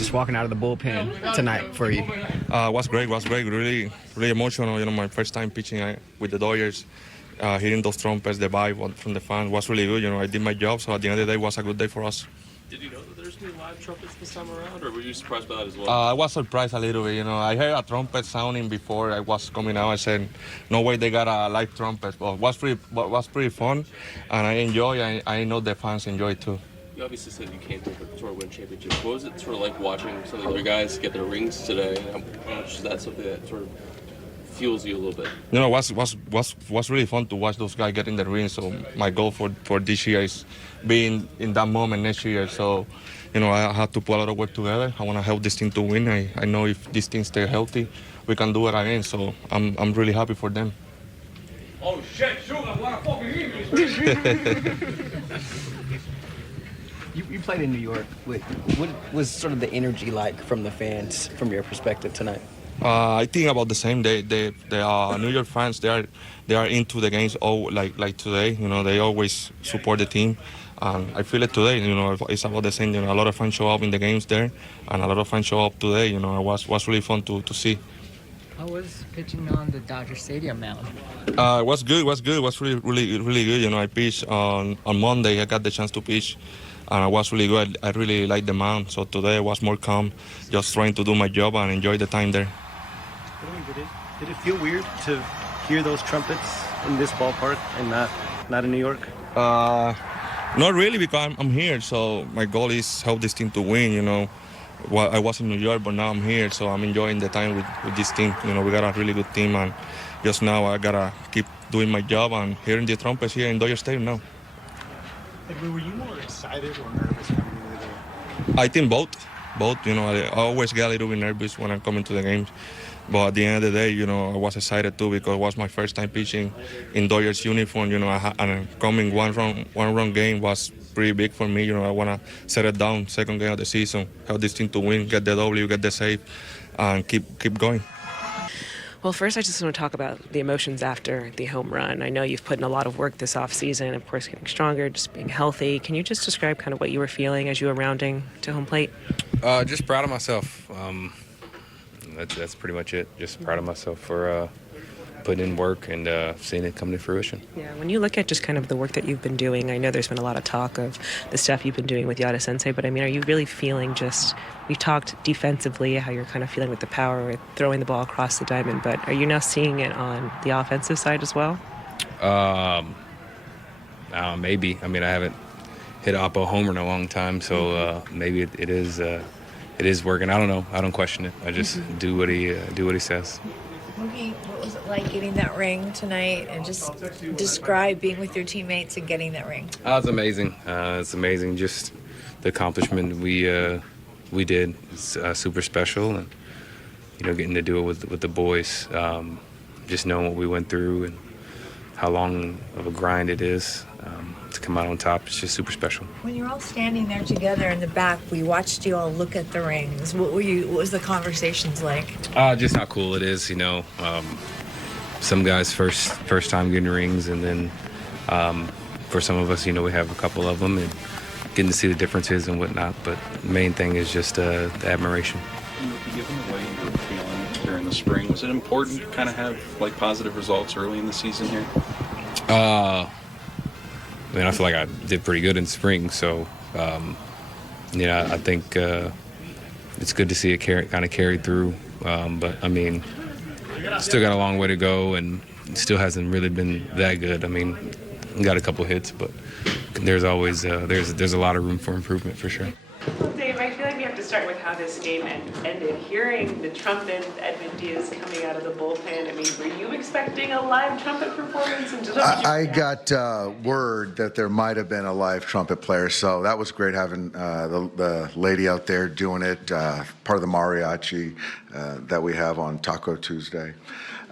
just walking out of the bullpen tonight for you? Was great. Really, really emotional. You know, my first time pitching with the Dodgers. Hearing those trumpets, the vibe from the fans was really good. You know, I did my job, so at the end of the day, it was a good day for us. Did you know that there's new live trumpets this time around, or were you surprised by that as well? I was surprised a little bit. You know, I heard a trumpet sounding before I was coming out. I said, "No way, they got a live trumpet." But it was pretty fun, and I enjoy. I know the fans enjoy it too. You obviously said you came to sort of win championships. What was it sort of like watching some of the other guys get their rings today? How much is that something that sort of fuels you a little bit? You know, was really fun to watch those guys get in the ring. So my goal for this year is being in that moment next year. So, you know, I have to put a lot of work together. I want to help this team to win. I know if this team stay healthy, we can do it again. So I'm really happy for them. Oh shit! Shoot! I want to fucking English. You played in New York. What was sort of the energy like from the fans, from your perspective tonight? I think about the same. They are New York fans. They are into the games. Like today. You know, they always support the team. I feel it today. You know, it's about the same. You know, a lot of fans show up in the games there, and a lot of fans show up today. You know, it was really fun to see. How was pitching on the Dodger Stadium mound? It was good. It was really good. You know, I pitched on Monday. I got the chance to pitch. And I was really good. I really liked the mound. So today I was more calm, just trying to do my job and enjoy the time there. Did it feel weird to hear those trumpets in this ballpark and not in New York? Not really, because I'm here. So my goal is help this team to win. You know, well, I was in New York, but now I'm here. So I'm enjoying the time with this team. You know, we got a really good team, and just now I gotta keep doing my job and hearing the trumpets here in Dodger Stadium now. Were you more excited or nervous coming into the game? I think both. You know, I always get a little bit nervous when I'm coming to the games. But at the end of the day, you know, I was excited too because it was my first time pitching in Dodgers uniform. You know, and coming one run game was pretty big for me. You know, I want to set it down, second game of the season, help this team to win, get the W, get the save, and keep going. Well, first, I just want to talk about the emotions after the home run. I know you've put in a lot of work this offseason, of course, getting stronger, just being healthy. Can you just describe kind of what you were feeling as you were rounding to home plate? Just proud of myself. That's pretty much it. Just proud of myself for putting in work and seeing it come to fruition. Yeah, when you look at just kind of the work that you've been doing, I know there's been a lot of talk of the stuff you've been doing with Yada Sensei, but I mean, are you really feeling just, we've talked defensively, how you're kind of feeling with the power, with throwing the ball across the diamond, but are you now seeing it on the offensive side as well? Maybe. I mean, I haven't hit an Oppo homer in a long time, so maybe it is working. I don't know. I don't question it. I just do what he says. Mookie, what was it like getting that ring tonight, and just describe being with your teammates and getting that ring? It's amazing. It's amazing. Just the accomplishment we did. It's super special, and you know, getting to do it with the boys. Just knowing what we went through and how long of a grind it is to come out on top. It's just super special. When you're all standing there together in the back, we watched you all look at the rings. What was the conversations like? Just how cool it is, you know. Some guys first time getting rings, and then for some of us, you know, we have a couple of them, and getting to see the differences and whatnot. But the main thing is just the admiration. Given the way you were feeling during the spring, was it important to kind of have like positive results early in the season here? I mean, I feel like I did pretty good in spring, so yeah, I think it's good to see it kind of carried through. But I mean, still got a long way to go, and it still hasn't really been that good. I mean, got a couple hits, but there's always there's a lot of room for improvement for sure. Well, Dave, I feel like we have to start with how this game ended. Hearing the trumpet, Edwin Diaz coming out of the bullpen, I mean, were you expecting a live trumpet performance? And I got word that there might have been a live trumpet player, so that was great having the lady out there doing it, part of the mariachi that we have on Taco Tuesday.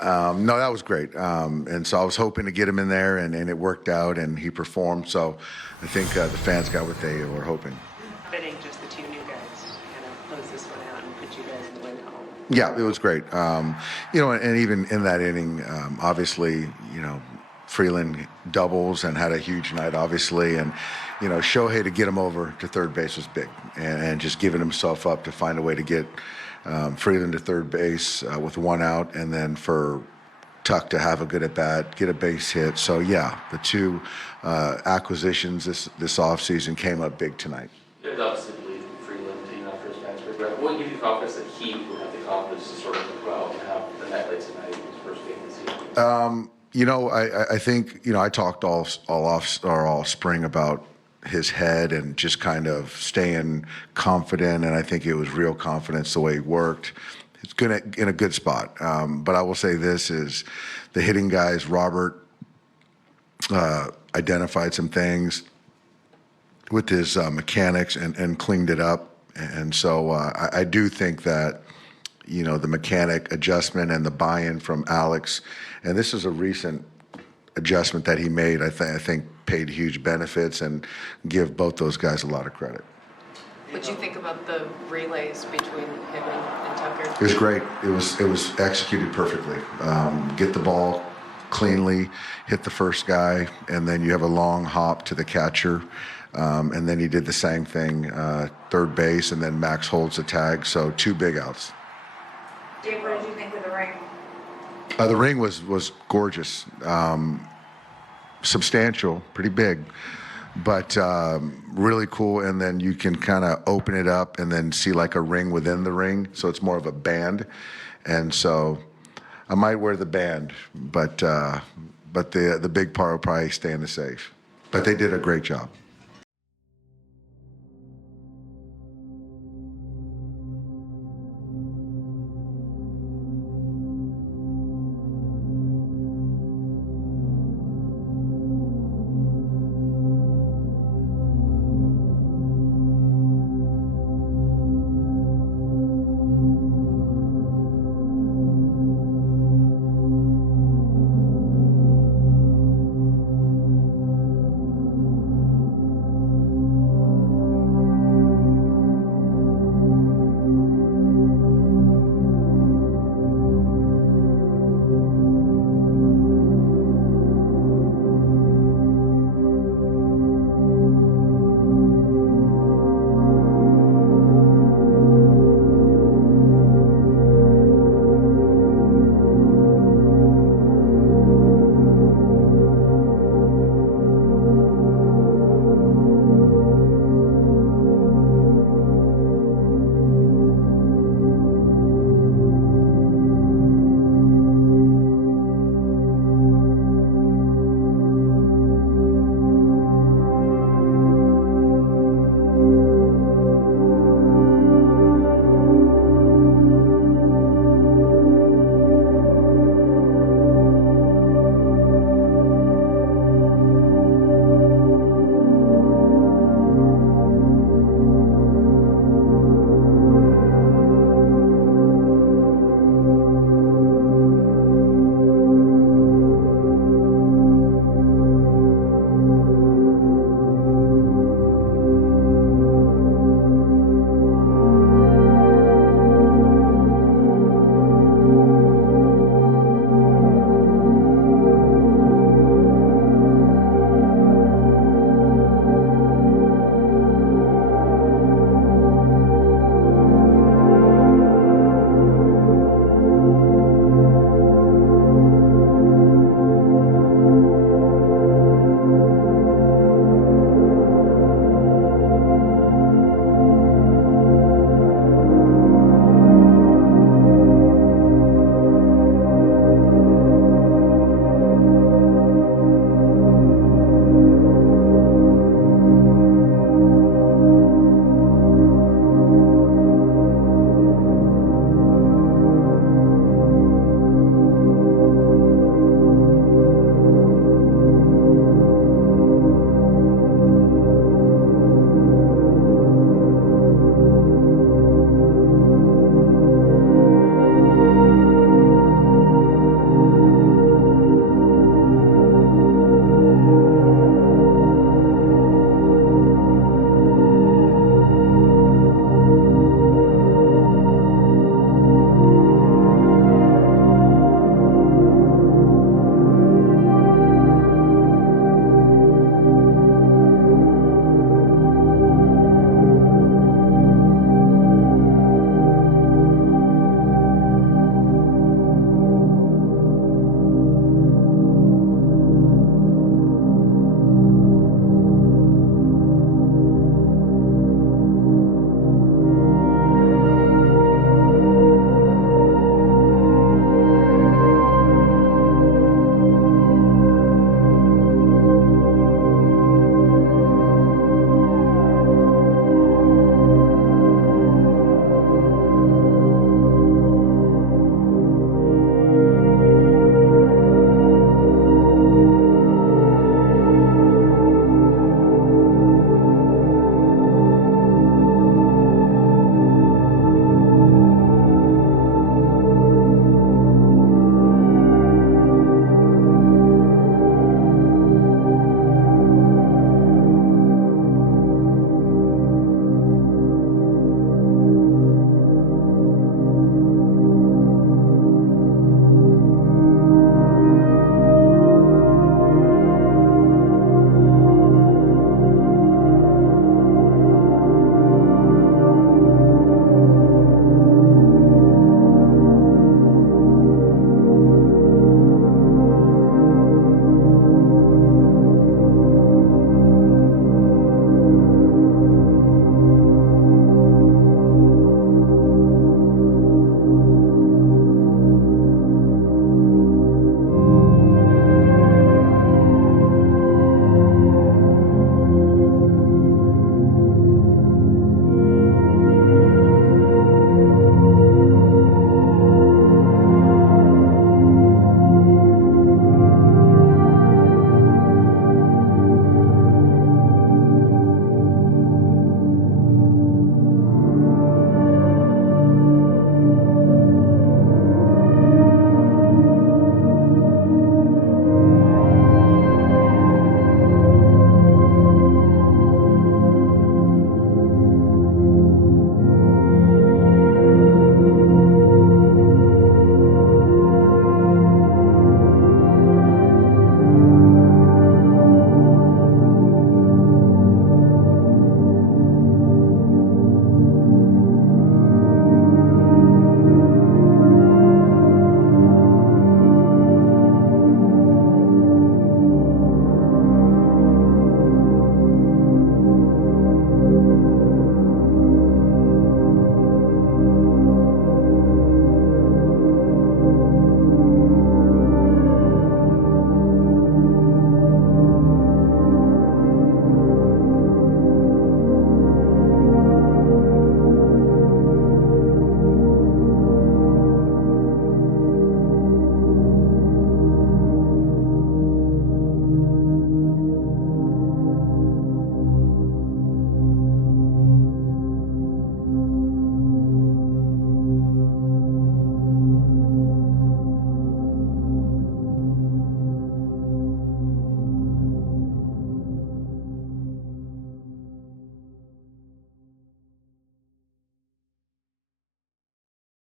No, that was great. And so I was hoping to get him in there, and it worked out, and he performed. So I think the fans got what they were hoping. Fitting just the two new guys to kind of close this one out and put you guys in the win home. Yeah, it was great. You know, and even in that inning, obviously, you know, Freeland doubles and had a huge night, obviously. And, you know, Shohei to get him over to third base was big, and just giving himself up to find a way to get Freeland to third base with one out, and then for Tuck to have a good at bat, get a base hit. So yeah, the two acquisitions this offseason came up big tonight. There's obviously belief in Freeland taking off first match, but what gives you confidence that he would have the confidence to sort of go out and have the night like tonight in his first game of the season? You know, I think, you know, I talked all spring about his head and just kind of staying confident, and I think it was real confidence the way he worked. It's good in a good spot. But I will say this is the hitting guys, Robert identified some things with his mechanics and cleaned it up. And so I do think that, you know, the mechanic adjustment and the buy-in from Alex, and this is a recent adjustment that he made, I think paid huge benefits, and give both those guys a lot of credit. What'd you think about the relays between him and Tucker? It was great. It was executed perfectly. Get the ball cleanly, hit the first guy, and then you have a long hop to the catcher. And then he did the same thing, third base, and then Max holds the tag. So 2 big outs. Dave, what did you think of the ring? The ring was gorgeous, substantial, pretty big, but really cool. And then you can kind of open it up and then see like a ring within the ring, so it's more of a band. And so I might wear the band, but the big part will probably stay in the safe. But they did a great job.